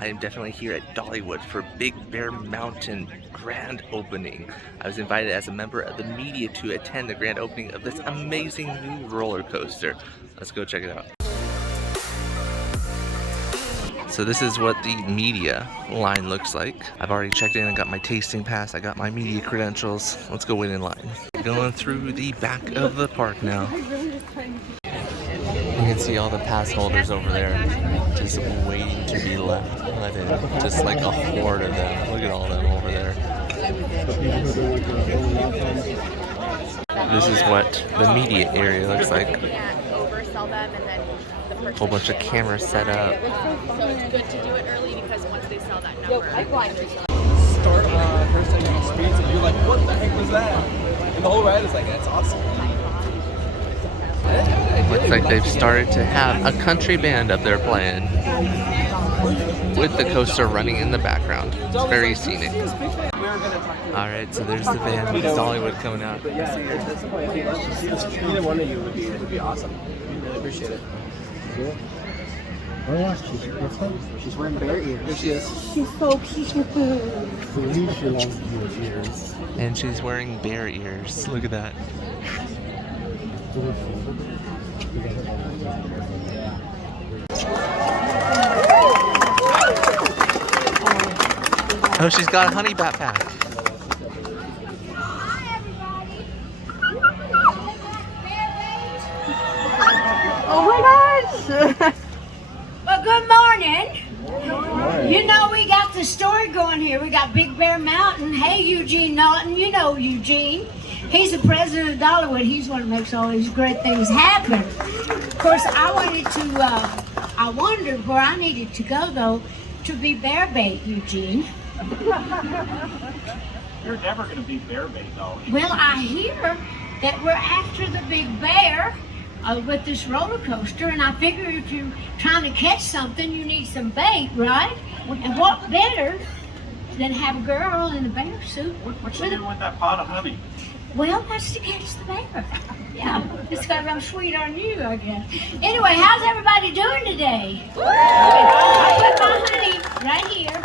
I am definitely here at Dollywood for Big Bear Mountain grand opening. I was invited as a member of the media to attend the grand opening of this amazing new roller coaster. Let's go check it out. So this is what the media line looks like. I've already checked in and got my tasting pass. I got my media credentials. Let's go wait in line. Going through the back of the park now. You can see all the pass holders over there just waiting to be let in. Just like a horde of them. Look at all of them over there. This is what the media area looks like. A whole bunch of cameras set up. So it's good to do it early because once they sell that number, start first time on speeds and you're like, what the heck was that? And the whole ride is like, that's awesome. Looks like they've started to have a country band up there playing with the coaster running in the background. It's very scenic. Alright, so there's the van with Dollywood coming out. But yeah, either one of you would be awesome. Really appreciate it. Cool. Oh yeah, she's wearing bear ears. There she is. She's so cute. Felicia loves those ears. And she's wearing bear ears. Look at that. Oh, she's got a honey backpack. Oh my gosh! Well, good morning. You know we got the story going here. We got Big Bear Mountain. Hey, Eugene Naughton. You know Eugene. He's the president of Dollywood. He's the one that makes all these great things happen. Of course, I wondered where I needed to go, though, to be bear bait, Eugene. You're never going to be bear bait, Dolly. Well, I hear that we're after the big bear with this roller coaster, and I figure if you're trying to catch something, you need some bait, right? And what better than have a girl in a bear suit? What you doing with that pot of honey? Well, that's to catch the bear. Yeah, it's because I'm sweet on you, I guess. Anyway, how's everybody doing today? I put my honey right here.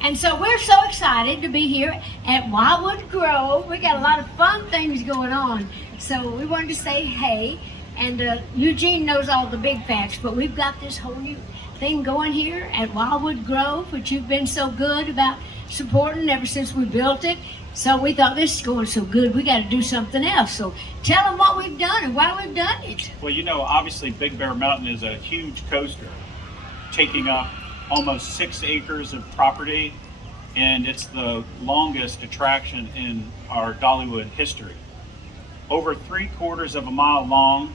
And so we're so excited to be here at Wildwood Grove. We got a lot of fun things going on. So we wanted to say hey. And Eugene knows all the big facts, but we've got this whole new thing going here at Wildwood Grove, which you've been so good about supporting ever since we built it. So we thought, this is going so good, we got to do something else. So tell them what we've done and why we've done it. Well, you know, obviously Big Bear Mountain is a huge coaster, taking up almost 6 acres of property, and it's the longest attraction in our Dollywood history. Over 3/4 of a mile long,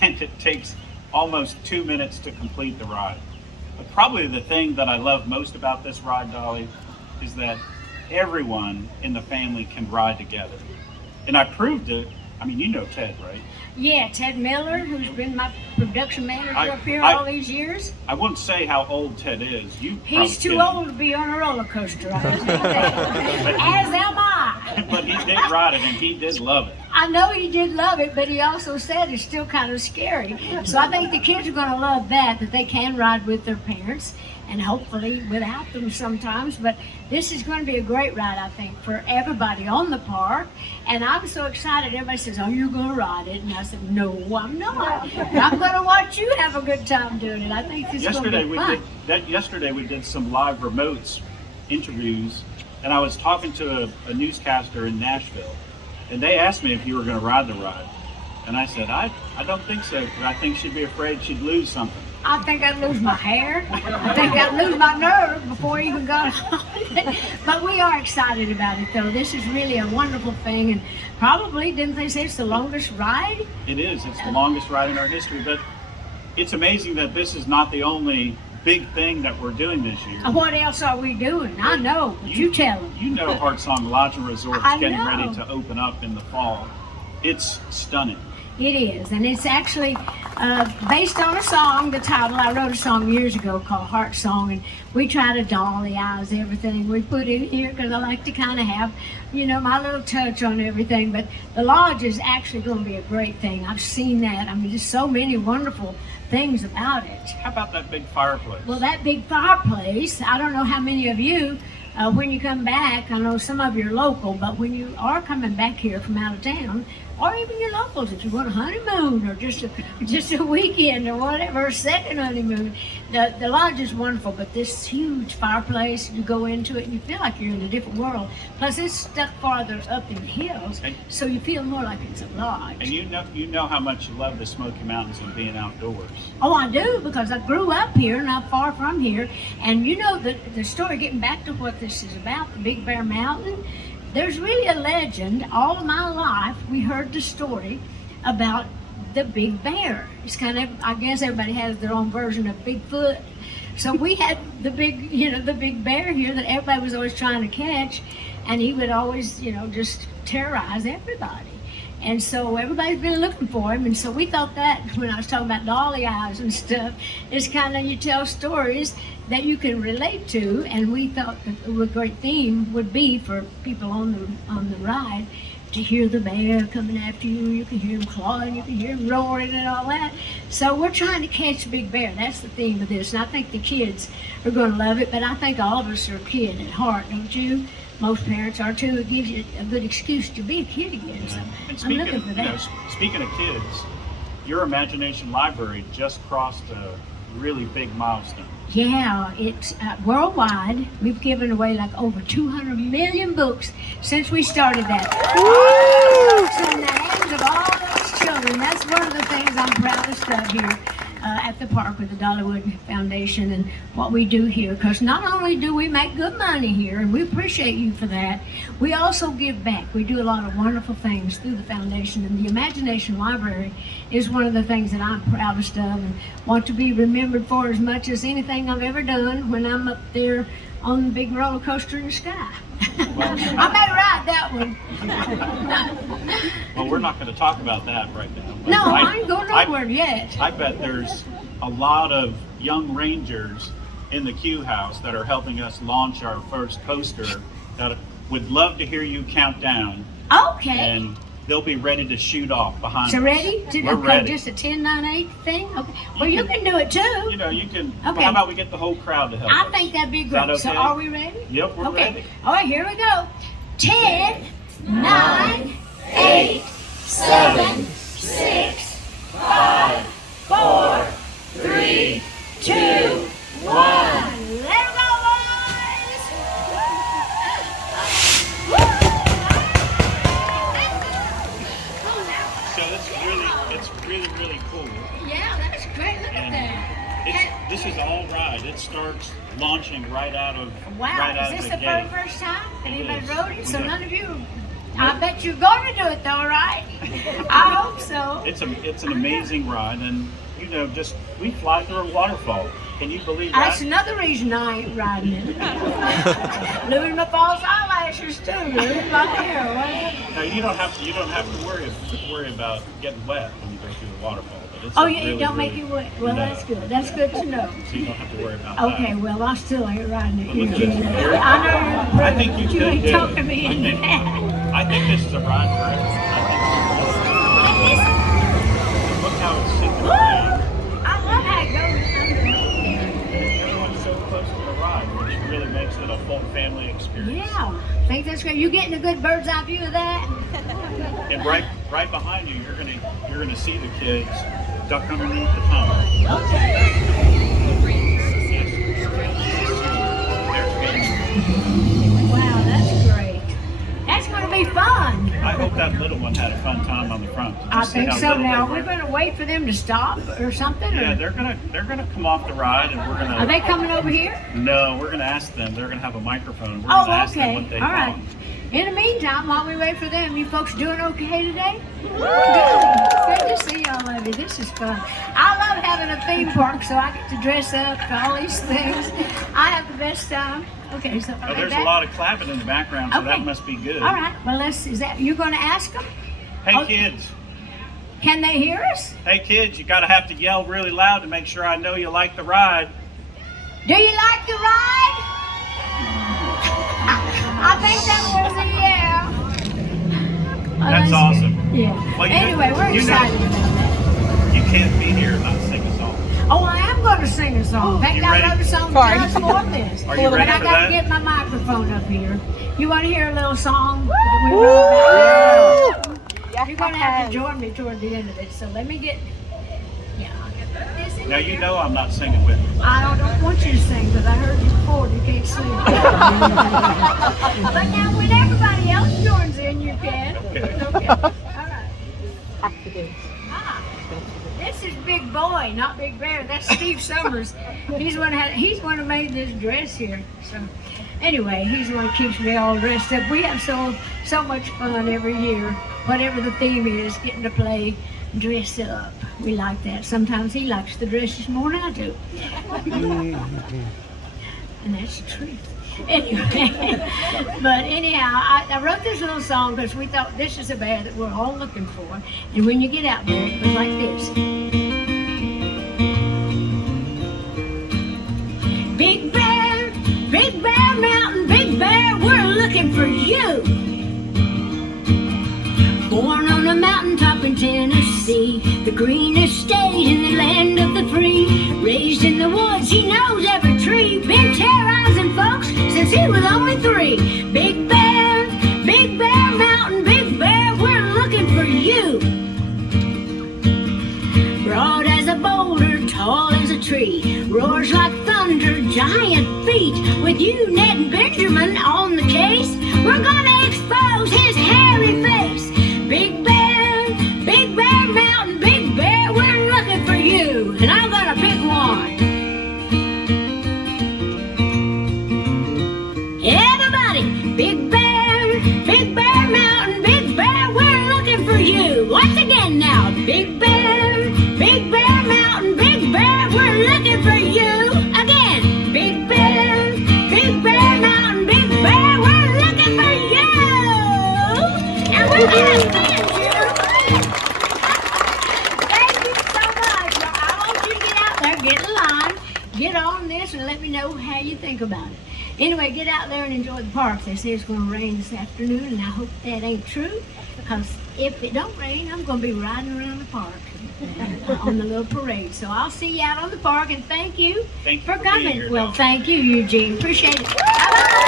and it takes almost 2 minutes to complete the ride. But probably the thing that I love most about this ride, Dolly, is that everyone in the family can ride together. And I proved it. I mean, you know Ted, right? Yeah, Ted Miller, who's been my production manager up here all these years. I won't say how old Ted is. He's too old to be on a roller coaster. As am I. But he did ride it, and he did love it. I know he did love it, but he also said it's still kind of scary. So I think the kids are going to love that they can ride with their parents and hopefully without them sometimes. But this is going to be a great ride, I think, for everybody on the park. And I'm so excited. Everybody says, oh, you're going to ride it. And I said, no, I'm not. I'm going to watch you have a good time doing it. I think this is going to be fun. Yesterday we did some live remotes interviews, and I was talking to a newscaster in Nashville. And they asked me if you were going to ride the ride. And I said, I don't think so, because I think she'd be afraid she'd lose something. I think I'd lose my hair. I think I'd lose my nerve before I even got on it. But we are excited about it, though. This is really a wonderful thing. And probably, didn't they say it's the longest ride? It is. It's the longest ride in our history. But it's amazing that this is not the only big thing that we're doing this year. What else are we doing? I know, but you tell them. You know Heart Song Lodge and Resort's getting ready to open up in the fall. It's stunning. It is, and it's actually based on a song, the title. I wrote a song years ago called Heart Song, and we try to Dolly-ize everything we put in here because I like to kind of have, you know, my little touch on everything. But the lodge is actually going to be a great thing. I've seen that. I mean, just so many wonderful things about it. How about that big fireplace? Well, that big fireplace, I don't know how many of you, when you come back, I know some of you are local, but when you are coming back here from out of town, or even your locals, if you want a honeymoon or just a weekend or whatever, a second honeymoon, the lodge is wonderful, but this huge fireplace, you go into it and you feel like you're in a different world. Plus it's stuck farther up in the hills, so you feel more like it's a lodge. And you know how much you love the Smoky Mountains and being outdoors. Oh, I do, because I grew up here, not far from here. And you know, the story, getting back to what this is about, the Big Bear Mountain, there's really a legend. All of my life, we heard the story about the Big Bear. It's kind of, I guess everybody has their own version of Bigfoot. So we had the big bear here that everybody was always trying to catch, and he would always, just terrorize everybody. And so everybody's been looking for him, and so we thought that when I was talking about Dolly eyes and stuff, it's kind of, you tell stories that you can relate to, and we thought that a great theme would be for people on the ride to hear the bear coming after you. You can hear him clawing, you can hear him roaring and all that. So we're trying to catch Big Bear. That's the theme of this, and I think the kids are going to love it, but I think all of us are a kid at heart, don't you? Most parents are too. It gives you a good excuse to be a kid again. So I'm looking for that. Speaking of kids, your Imagination Library just crossed a really big milestone. Yeah, it's worldwide. We've given away like over 200 million books since we started that. Books in the hands of all those children. That's one of the things I'm proudest of here at the park with the Dollywood Foundation and what we do here. Because not only do we make good money here, and we appreciate you for that, we also give back. We do a lot of wonderful things through the foundation, and the Imagination Library is one of the things that I'm proudest of and want to be remembered for as much as anything I've ever done when I'm up there on the big roller coaster in the sky. I may ride that one. Well, we're not going to talk about that right now. No, I ain't going nowhere yet. I bet there's a lot of young rangers in the Q House that are helping us launch our first coaster that would love to hear you count down. Okay. And they'll be ready to shoot off behind So us. ready? We're ready. Just a 10, 9, 8 thing? Okay. Well, you can do it too. You can. Okay. How about we get the whole crowd to help us? I think that'd be Is great. that okay? So are we ready? Yep, we're ready. All right, here we go. 10, 9, 8, 7, 6, 5, 4, 3, 2, 1. Let it go, boys! So it's really cool. Yeah, that's great. Look at that. This is all ride. It starts launching right out of Wow, right out is this of the the gate. first time that It anybody is. rode it? So Yeah. none of you, I bet you're going to do it though, right? I hope so. It's an amazing ride, and just we fly through a waterfall. Can you believe That's that? another reason I ain't riding it. Losing my false eyelashes too. Losing my hair. No, you don't have to worry about getting wet when you go through the waterfall. But it's Oh, a yeah, it don't make you wet. Well, No. that's good. That's good to know. So you don't have to worry about that. Okay, well, I still ain't riding it. But look at this. Eugene. I know you're I think you but you could ain't do it. talking me into that. I think this is a ride for everyone. Look how it's sitting there. I love how it goes under. Everyone's so close to the ride, which really makes it a full family experience. Yeah, I think that's great. You getting a good bird's eye view of that? And right behind you, you're gonna see the kids duck underneath the tunnel. Wow, that's great. That's going to be fun. I hope that little one had a fun time on the front. Did you I see think how so. little Now they we're were? going to wait for them to stop or something. Yeah, Or they're gonna come off the ride, and we're gonna. are they coming over here? No, we're gonna ask them. They're gonna have a microphone. We're gonna Oh, ask them okay. what they All right. want. In the meantime, while we wait for them, you folks doing okay today? Good to see all of you. This is fun. I love having a theme park, so I get to dress up for all these things. I have the best time. Okay, so Oh, there's a lot of clapping in the background, so that must be good. All right. Well, you're going to ask them? Hey Oh. kids, Can they hear us? hey kids, you gotta have to yell really loud to make sure I know you like the ride. Do you like the ride? I think that was a yeah. Oh, That's good. awesome. Yeah. Well, Anyway, we're excited about that. You can't be here and not sing a song. Oh, I am going to sing a song. In fact, You I ready? wrote a song Fine. just for this. Are you But ready I for got to that? get my microphone up here. You want to hear a little song? That we wrote? You're going to have to join me toward the end of it. So let me get. Yeah. I'll get this in Now you here. know I'm not singing with you. I don't want you to sing because I heard you before. You can't sing. But now when everybody else joins in, you can. Okay. Okay. All right. Ah, this is Big Boy, not Big Bear. That's Steve Summers. He's one who made this dress here. So anyway, he's the one who keeps me all dressed up. We have so much fun every year. Whatever the theme is, getting to play dress up. We like that. Sometimes he likes the dresses more than I do. And that's the truth. Anyway, but anyhow, I wrote this little song because we thought this is a bear that we're all looking for. And when you get out there, it was like this. Big Bear Mountain, Big Bear, we're looking for you. Born on a mountaintop in Tennessee, the greenest state in the land of the free. Raised in the woods, he knows every tree. Been terrorizing folks since he was only 3. Big Bear Mountain, Big Bear, we're looking for you. Broad as a boulder, tall as a tree, roars like thunder, giant feet. With you, Ned and Benjamin, on the case, we're gonna expose his hairy face. Big Bear Mountain, Big Bear, we're looking for you. And I'm gonna pick one. Everybody, Big Bear Mountain, Big Bear, we're looking for you. Once again now, Big Bear Mountain, Big Bear, we're looking for you. Again, Big Bear Mountain, Big Bear, we're looking for you. And we're gonna stand you. Thank you so much. Well, I want you to get out there, get in line, get on this, and let me know how you think about it. Anyway, get out there and enjoy the park. They say it's going to rain this afternoon, and I hope that ain't true, because if it don't rain, I'm going to be riding around the park on the little parade. So I'll see you out on the park, and thank you Thank you for for being coming. here, Well, Dolly. thank you, Eugene. Appreciate it. Bye-bye.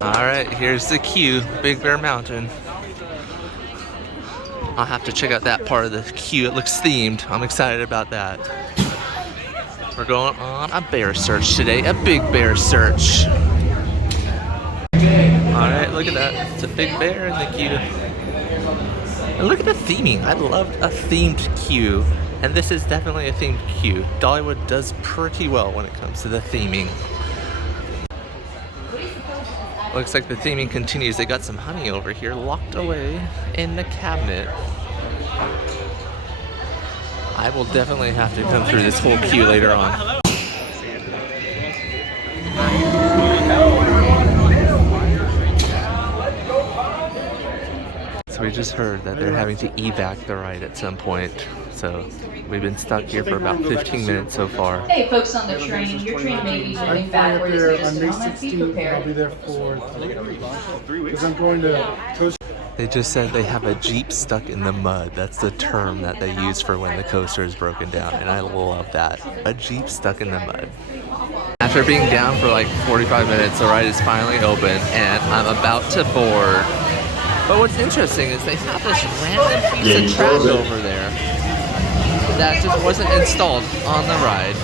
All right, here's the queue, Big Bear Mountain. I'll have to check out that part of the queue. It looks themed. I'm excited about that. We're going on a bear search today, a big bear search. All right, look at that. It's a big bear in the queue. And look at the theming. I loved a themed queue, and this is definitely a themed queue. Dollywood does pretty well when it comes to the theming. Looks like the theming continues. They got some honey over here locked away in the cabinet. I will definitely have to come through this whole queue later on. So we just heard that they're having to evac the ride at some point. So we've been stuck here for about 15 minutes so far. Hey, folks on the train, your train may be moving backwards in just a moment. Be prepared. I'll be there for 3 weeks. Because I'm going to Costa. They just said they have a Jeep stuck in the mud. That's the term that they use for when the coaster is broken down, and I love that. A Jeep stuck in the mud. After being down for like 45 minutes, the ride is finally open, and I'm about to board. But what's interesting is they have this random piece of track over there that just wasn't installed on the ride.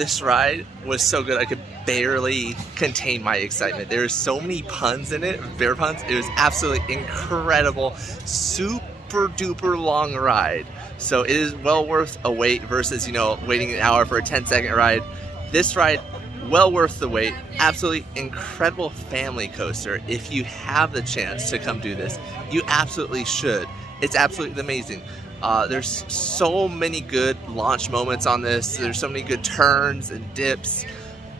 This ride was so good I could barely contain my excitement. There's so many puns in it, bear puns. It was absolutely incredible, super duper long ride. So it is well worth a wait versus, you know, waiting an hour for a 10-second ride. This ride, well worth the wait. Absolutely incredible family coaster. If you have the chance to come do this, you absolutely should. It's absolutely amazing. There's so many good launch moments on this. There's so many good turns and dips.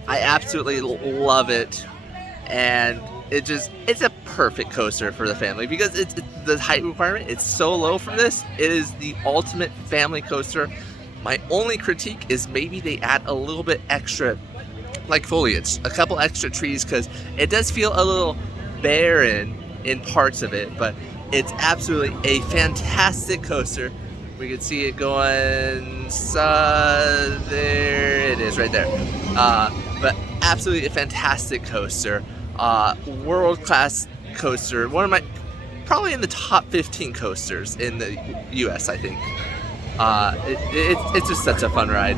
I absolutely love it. And it's a perfect coaster for the family because it's the height requirement. It's so low for this. It is the ultimate family coaster. My only critique is maybe they add a little bit extra, like foliage, a couple extra trees, because it does feel a little barren in parts of it, but it's absolutely a fantastic coaster. We can see it going, there it is right there. But absolutely a fantastic coaster. World-class coaster. One of my, probably in the top 15 coasters in the US, I think. It's just such a fun ride.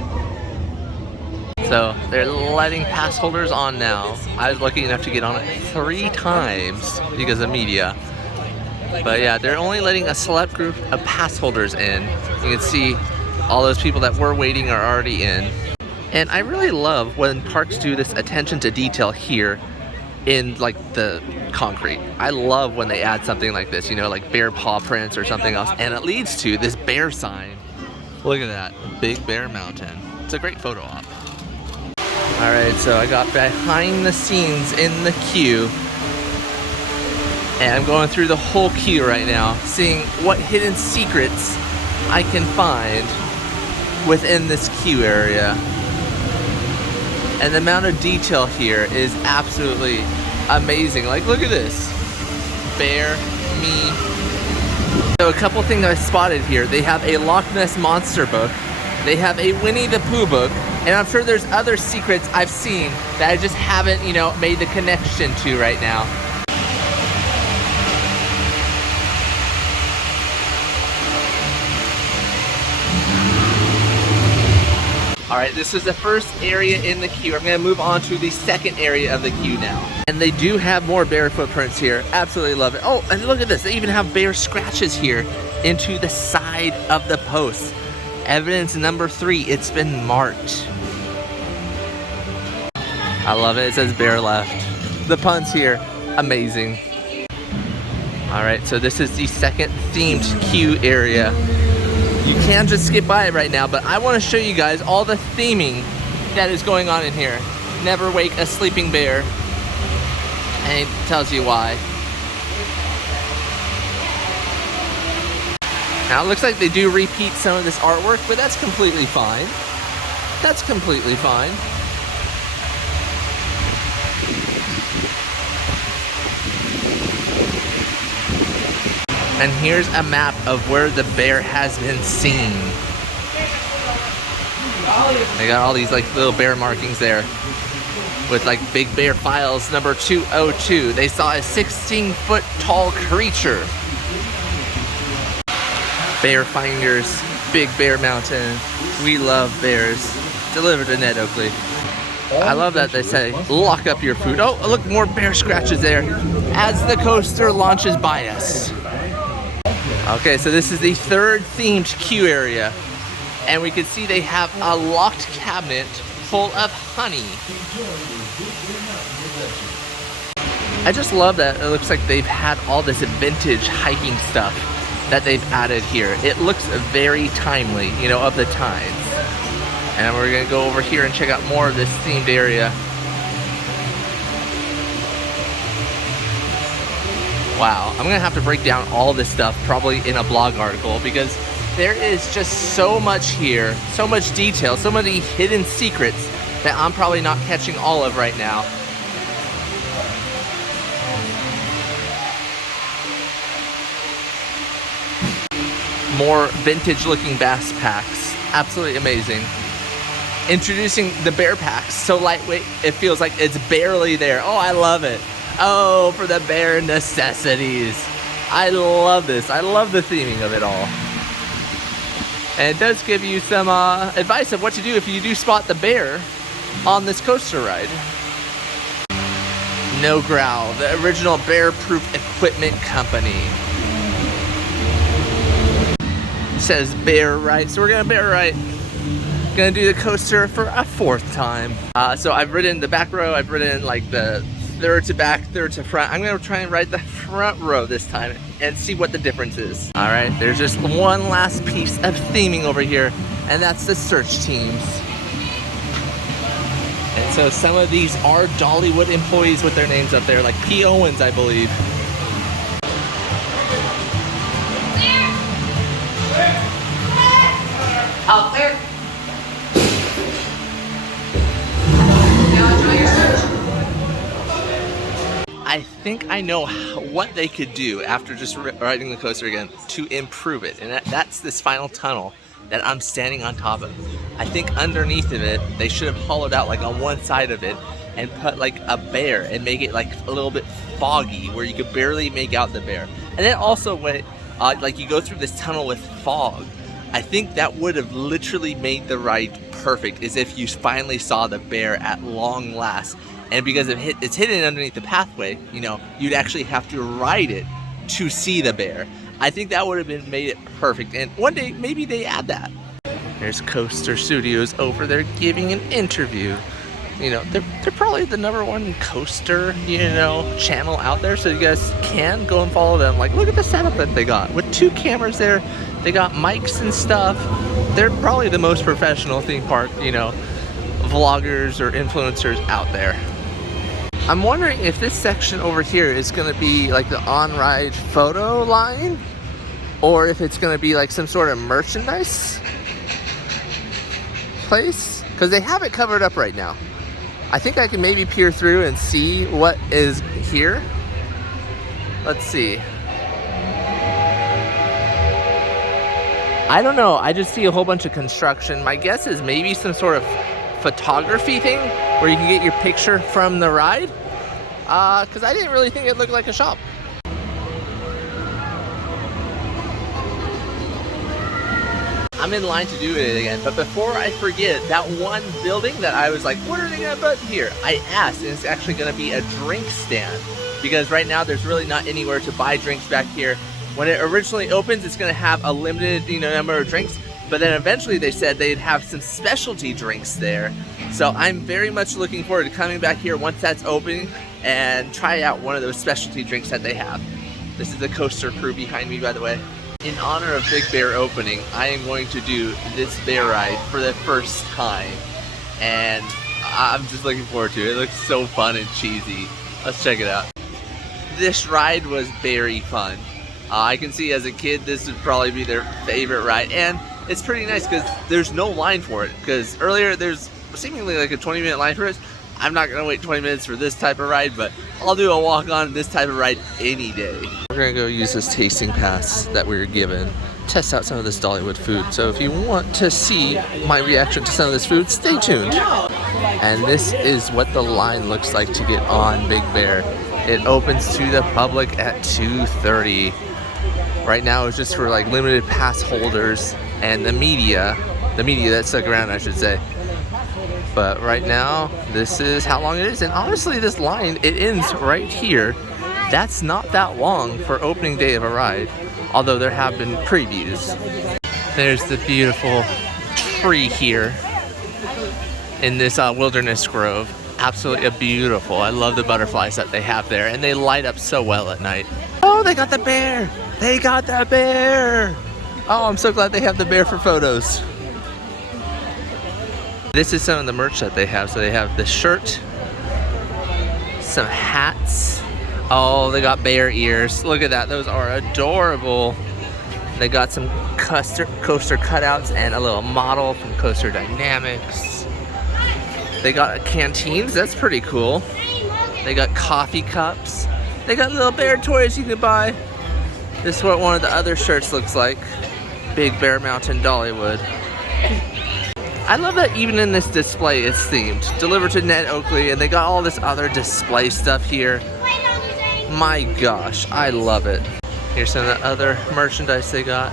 So they're letting pass holders on now. I was lucky enough to get on it 3 times because of media. But yeah, they're only letting a select group of pass holders in. You can see all those people that were waiting are already in. And I really love when parks do this attention to detail here in like the concrete. I love when they add something like this, you know, like bear paw prints or something else. And it leads to this bear sign. Look at that, Big Bear Mountain. It's a great photo op. All right, so I got behind the scenes in the queue. And I'm going through the whole queue right now, seeing what hidden secrets I can find within this queue area. And the amount of detail here is absolutely amazing. Like, look at this. Bear, me. So a couple things I spotted here. They have a Loch Ness Monster book. They have a Winnie the Pooh book. And I'm sure there's other secrets I've seen that I just haven't, you know, made the connection to right now. All right, this is the first area in the queue. I'm gonna move on to the second area of the queue now. And they do have more bear footprints here. Absolutely love it. Oh, and look at this. They even have bear scratches here into the side of the post. Evidence number 3, it's been marked. I love it. It says bear left. The puns here, amazing. All right, so this is the second themed queue area. You can just skip by it right now, but I want to show you guys all the theming that is going on in here. Never wake a sleeping bear. And it tells you why. Now it looks like they do repeat some of this artwork, but that's completely fine. That's completely fine. And here's a map of where the bear has been seen. They got all these like little bear markings there with like Big Bear Files number 202. They saw a 16-foot tall creature. Bear Finders, Big Bear Mountain. We love bears. Delivered to Ned Oakley. I love that they say, lock up your food. Oh, look, more bear scratches there as the coaster launches by us. Okay, so this is the third themed queue area. And we can see they have a locked cabinet full of honey. I just love that it looks like they've had all this vintage hiking stuff that they've added here. It looks very timely, you know, of the times. And we're gonna go over here and check out more of this themed area. Wow, I'm gonna have to break down all this stuff probably in a blog article because there is just so much here, so much detail, so many hidden secrets that I'm probably not catching all of right now. More vintage looking bass packs, absolutely amazing. Introducing the bear packs, so lightweight, it feels like it's barely there. Oh, I love it. Oh, for the bear necessities. I love this. I love the theming of it all. And it does give you some advice of what to do if you do spot the bear on this coaster ride. No Growl, the original bear-proof equipment company. It says bear ride, so we're gonna bear ride. Gonna do the coaster for a 4th time. So I've ridden the back row, I've ridden like the third to back, third to front. I'm gonna try and ride the front row this time and see what the difference is. All right, there's just one last piece of theming over here, and that's the search teams. And so some of these are Dollywood employees with their names up there, like P. Owens, I believe. Out there. Now enjoy your search. I think I know what they could do after just riding the coaster again to improve it, and that's this final tunnel that I'm standing on top of. I think underneath of it, they should have hollowed out like on one side of it and put like a bear and make it like a little bit foggy where you could barely make out the bear. And then also when like you go through this tunnel with fog, I think that would have literally made the ride perfect, as if you finally saw the bear at long last. And because it's hidden underneath the pathway, you know, you'd actually have to ride it to see the bear. I think that would have made it perfect, and one day maybe they add that. There's Coaster Studios over there giving an interview. You know, they're probably the #1 coaster, you know, channel out there, so you guys can go and follow them. Like, look at the setup that they got with 2 cameras there. They got mics and stuff. They're probably the most professional theme park, you know, vloggers or influencers out there. I'm wondering if this section over here is going to be like the on-ride photo line, or if it's going to be like some sort of merchandise place, because they have it covered up right now. I think I can maybe peer through and see what is here. Let's see. I don't know, I just see a whole bunch of construction. My guess is maybe some sort of photography thing where you can get your picture from the ride, because I didn't really think it looked like a shop. I'm in line to do it again, but before I forget, that one building that I was like, what are they gonna put here? I asked, and it's actually gonna be a drink stand, because right now there's really not anywhere to buy drinks back here. When it originally opens, it's gonna have a limited, you know, number of drinks, but then eventually they said they'd have some specialty drinks there. So I'm very much looking forward to coming back here once that's open and try out one of those specialty drinks that they have. This is the coaster crew behind me, by the way. In honor of Big Bear opening, I am going to do this bear ride for the first time, and I'm just looking forward to it. It looks so fun and cheesy. Let's check it out. This ride was very fun. I can see as a kid this would probably be their favorite ride, and it's pretty nice because there's no line for it, because earlier there's seemingly like a 20-minute line for it. I'm not gonna wait 20 minutes for this type of ride, but I'll do a walk on this type of ride any day. We're gonna go use this tasting pass that we were given, test out some of this Dollywood food. So if you want to see my reaction to some of this food, stay tuned. And this is what the line looks like to get on Big Bear. It opens to the public at 2:30. Right now it's just for like limited pass holders and the media that stuck around, I should say. But right now, this is how long it is. And honestly, this line, it ends right here. That's not that long for opening day of a ride, although there have been previews. There's the beautiful tree here in this wilderness grove. Absolutely beautiful. I love the butterflies that they have there, and they light up so well at night. Oh, they got the bear! They got the bear! Oh, I'm so glad they have the bear for photos. This is some of the merch that they have. So they have the shirt, some hats. Oh, they got bear ears. Look at that, those are adorable. They got some coaster cutouts and a little model from Coaster Dynamics. They got canteens, that's pretty cool. They got coffee cups. They got little bear toys you can buy. This is what one of the other shirts looks like. Big Bear Mountain Dollywood. I love that even in this display it's themed. Delivered to Ned Oakley, and they got all this other display stuff here. My gosh, I love it. Here's some of the other merchandise they got.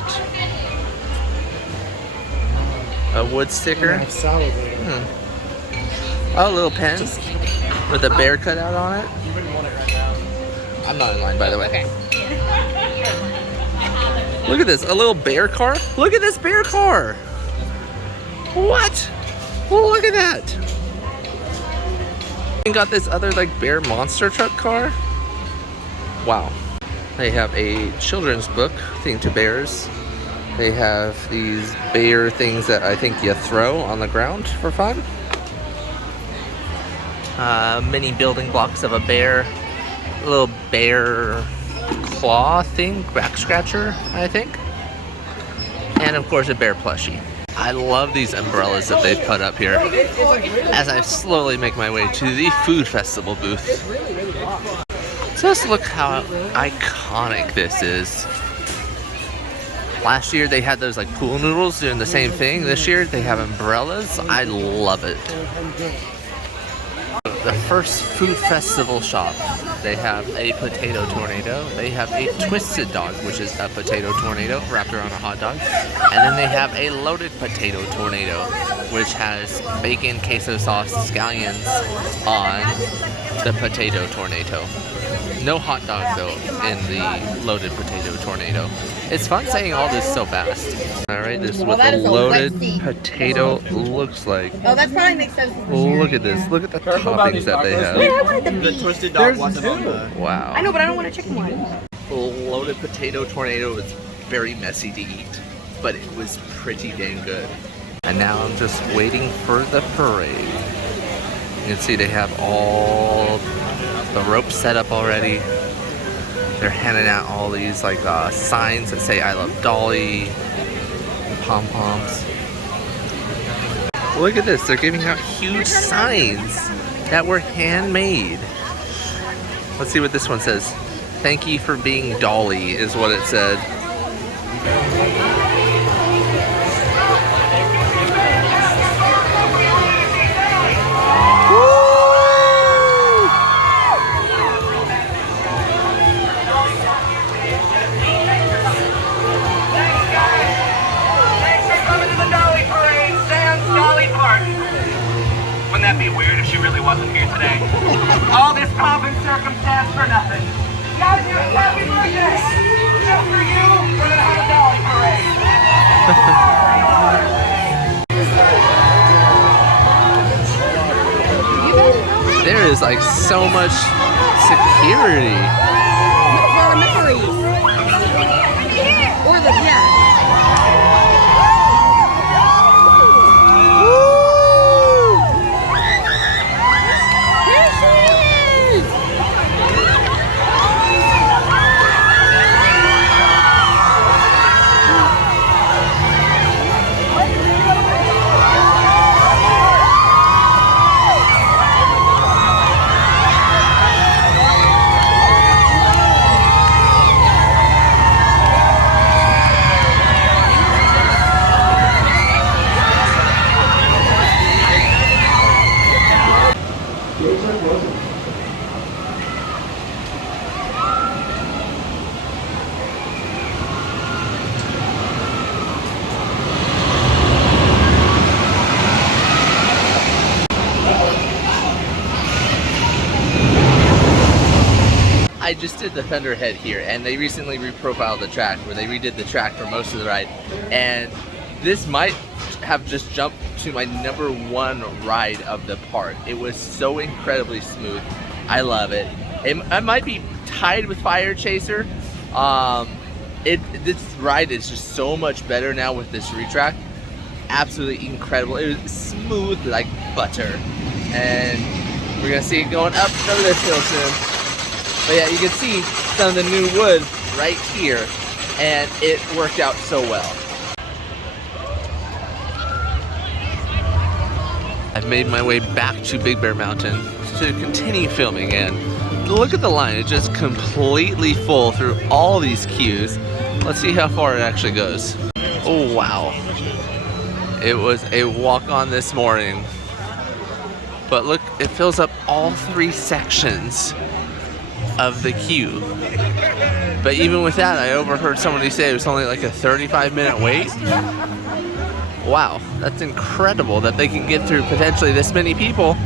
A wood sticker. I have salad later. Oh, a little pen with a bear cut out on it. You wouldn't want it right now. I'm not in line, by the way. Look at this, a little bear car. Look at this bear car. What? Look at that. And got this other like bear monster truck car. Wow. They have a children's book themed to bears. They have these bear things that I think you throw on the ground for fun. Mini building blocks of a bear. A little bear claw thing, back scratcher, I think. And of course a bear plushie. I love these umbrellas that they've put up here as I slowly make my way to the food festival booth. Just look how iconic this is. Last year they had those like pool noodles doing the same thing. This year they have umbrellas. I love it. The first food festival shop. They have a potato tornado. They have a twisted dog, which is a potato tornado wrapped around a hot dog. And then they have a loaded potato tornado, which has bacon, queso sauce, scallions on the potato tornado. No hot dog though in the loaded potato tornado. It's fun saying all this so fast. Alright, this is what the loaded potato looks like. Oh, that probably makes sense. Look at this. Look at the toppings that they have. Wait, I wanted the The beef. twisted dog wasn't on the... Wow. I know, but I don't want a chicken one. The loaded potato tornado was very messy to eat, but it was pretty dang good. And now I'm just waiting for the parade. You can see they have all the ropes set up already. They're handing out all these like signs that say I love Dolly, pom-poms. Look at this, they're giving out huge signs that were handmade. Let's see what this one says. Thank you for being Dolly is what it said. Wouldn't that be weird if she really wasn't here today? All this pomp and circumstance for nothing. Guys, happy birthday! Just for you, we're gonna have a Dolly parade. There is like so much security. Or the cat. I just did the Thunderhead here, and they recently reprofiled the track, where they redid the track for most of the ride, and this might have just jumped to my #1 ride of the park. It was so incredibly smooth. I love it. It might be tied with Fire Chaser. This ride is just so much better now with this retrack. Absolutely incredible. It was smooth like butter, and we're gonna see it going up over this hill soon. But yeah, you can see some of the new wood right here, and it worked out so well. I've made my way back to Big Bear Mountain to continue filming, and look at the line. It's just completely full through all these queues. Let's see how far it actually goes. Oh wow. It was a walk-on this morning. But look, it fills up all 3 sections of the queue. But even with that, I overheard somebody say it was only like a 35-minute wait. Wow, that's incredible that they can get through potentially this many people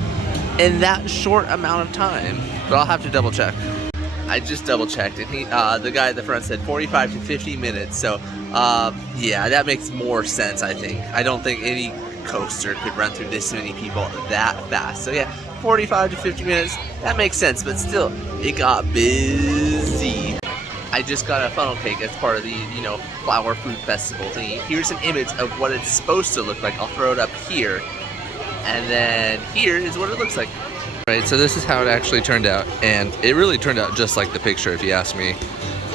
in that short amount of time. But I'll have to double check. I just double checked, and the guy at the front said 45 to 50 minutes. So, yeah, that makes more sense, I think. I don't think any coaster could run through this many people that fast. So, yeah, 45 to 50 minutes, that makes sense. But still, it got busy. I just got a funnel cake as part of the, flower food festival thingy. Here's an image of what it's supposed to look like. I'll throw it up here. And then here is what it looks like. Right, so this is how it actually turned out. And it really turned out just like the picture, if you ask me.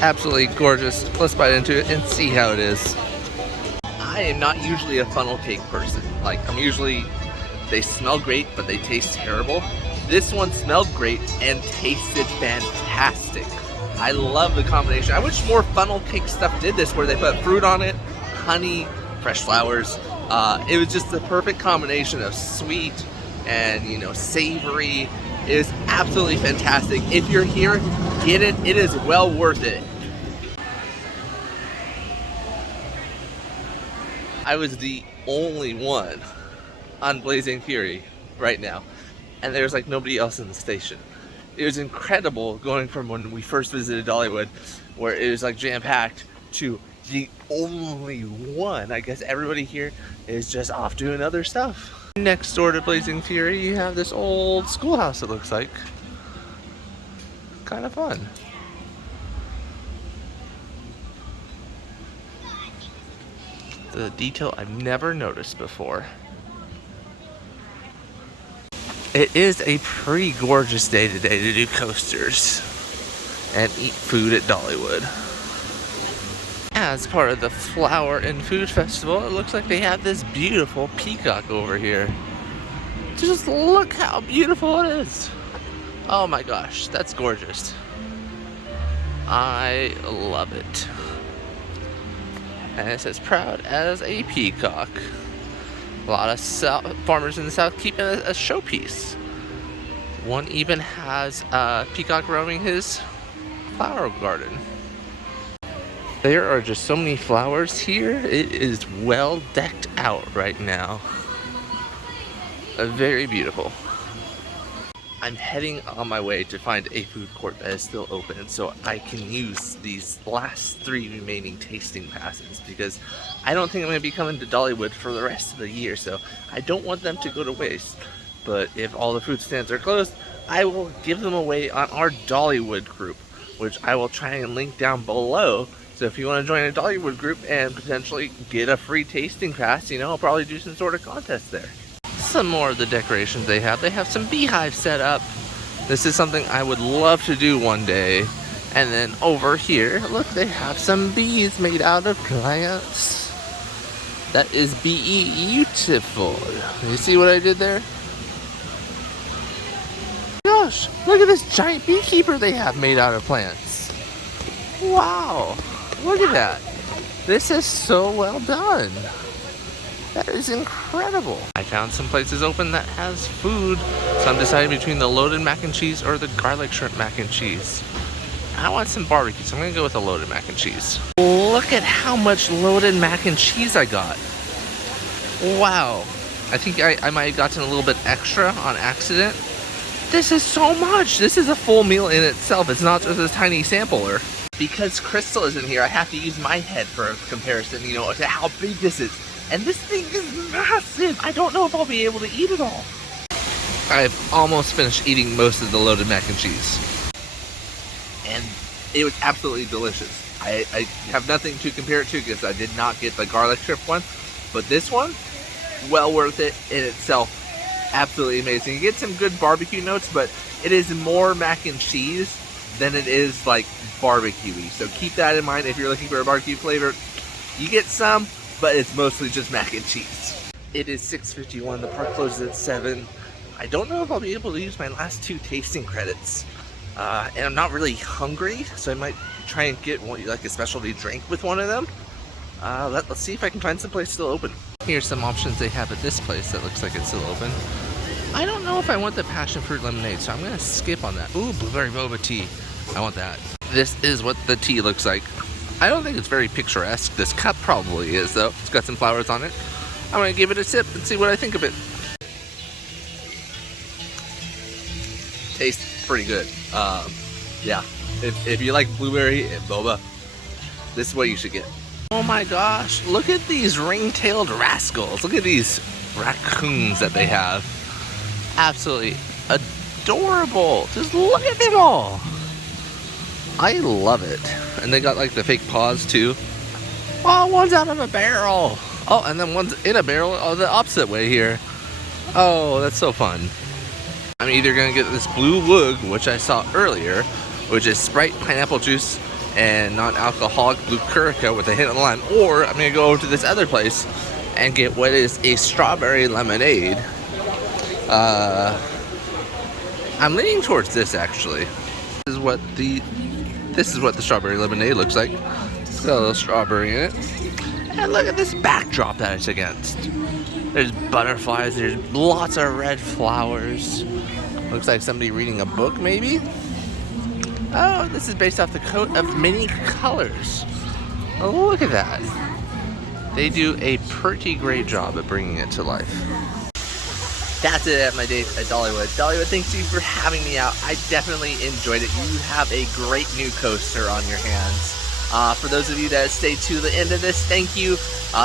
Absolutely gorgeous. Let's bite into it and see how it is. I am not usually a funnel cake person. Like, they smell great, but they taste terrible. This one smelled great and tasted fantastic. I love the combination. I wish more funnel cake stuff did this, where they put fruit on it, honey, fresh flowers. It was just the perfect combination of sweet and, savory. It is absolutely fantastic. If you're here, get it. It is well worth it. I was the only one on Blazing Fury right now, and there's like nobody else in the station. It was incredible going from when we first visited Dollywood, where it was like jam-packed, to the only one. I guess everybody here is just off doing other stuff. Next door to Blazing Fury, you have this old schoolhouse, it looks like. Kind of fun. The detail I've never noticed before. It is a pretty gorgeous day today to do coasters and eat food at Dollywood. As part of the Flower and Food Festival, it looks like they have this beautiful peacock over here. Just look how beautiful it is. Oh my gosh, that's gorgeous. I love it. And it says proud as a peacock. A lot of farmers in the south keep it a showpiece. One even has a peacock roaming his flower garden. There are just so many flowers here. It is well decked out right now. Very beautiful. I'm heading on my way to find a food court that is still open so I can use these last 3 remaining tasting passes, because I don't think I'm going to be coming to Dollywood for the rest of the year, so I don't want them to go to waste. But if all the food stands are closed, I will give them away on our Dollywood group, which I will try and link down below. So if you want to join a Dollywood group and potentially get a free tasting pass, I'll probably do some sort of contest there. Some more of the decorations they have. They have some beehives set up. This is something I would love to do one day. And then over here, look, they have some bees made out of plants. That is beautiful. You see what I did there? Gosh, look at this giant beekeeper they have made out of plants. Wow, look at that. This is so well done. That is incredible. I found some places open that has food, so I'm deciding between the loaded mac and cheese or the garlic shrimp mac and cheese. I want some barbecue, so I'm gonna go with the loaded mac and cheese. Look at how much loaded mac and cheese I got. Wow. I think I might have gotten a little bit extra on accident. This is so much. This is a full meal in itself. It's not just a tiny sampler. Because Crystal isn't here, I have to use my head for a comparison, to how big this is. And this thing is massive. I don't know if I'll be able to eat it all. I've almost finished eating most of the loaded mac and cheese. And it was absolutely delicious. I have nothing to compare it to because I did not get the garlic shrimp one. But this one, well worth it in itself. Absolutely amazing. You get some good barbecue notes, but it is more mac and cheese than it is like barbecue-y. So keep that in mind if you're looking for a barbecue flavor. You get some, but it's mostly just mac and cheese. It is 6:51, the park closes at 7. I don't know if I'll be able to use my last 2 tasting credits. And I'm not really hungry, so I might try and get like a specialty drink with one of them. Let's see if I can find some place still open. Here's some options they have at this place that looks like it's still open. I don't know if I want the passion fruit lemonade, so I'm gonna skip on that. Ooh, blueberry boba tea. I want that. This is what the tea looks like. I don't think it's very picturesque. This cup probably is, though. It's got some flowers on it. I'm gonna give it a sip and see what I think of it. Tastes pretty good. Yeah, if you like blueberry and boba, this is what you should get. Oh my gosh, look at these ring-tailed rascals. Look at these raccoons that they have. Absolutely adorable. Just look at them all. I love it. And they got like the fake paws too. Oh, one's out of a barrel. Oh, and then one's in a barrel the opposite way here. Oh, that's so fun. I'm either gonna get this blue woog, which I saw earlier, which is Sprite, pineapple juice, and non-alcoholic blue curacao with a hint of lime, or I'm gonna go over to this other place and get what is a strawberry lemonade. I'm leaning towards this actually. This is what the strawberry lemonade looks like. It's got a little strawberry in it. And look at this backdrop that it's against. There's butterflies, there's lots of red flowers. Looks like somebody reading a book maybe. Oh, this is based off the coat of many colors. Oh, look at that. They do a pretty great job at bringing it to life. That's it at my day at Dollywood. Dollywood, thanks you for having me out. I definitely enjoyed it. You have a great new coaster on your hands. For those of you that stayed to the end of this, thank you.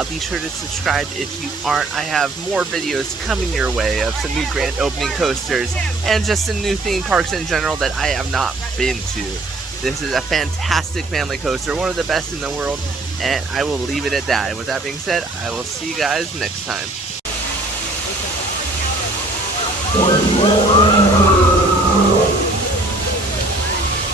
Be sure to subscribe if you aren't. I have more videos coming your way of some new grand opening coasters and just some new theme parks in general that I have not been to. This is a fantastic family coaster, one of the best in the world, and I will leave it at that. And with that being said, I will see you guys next time.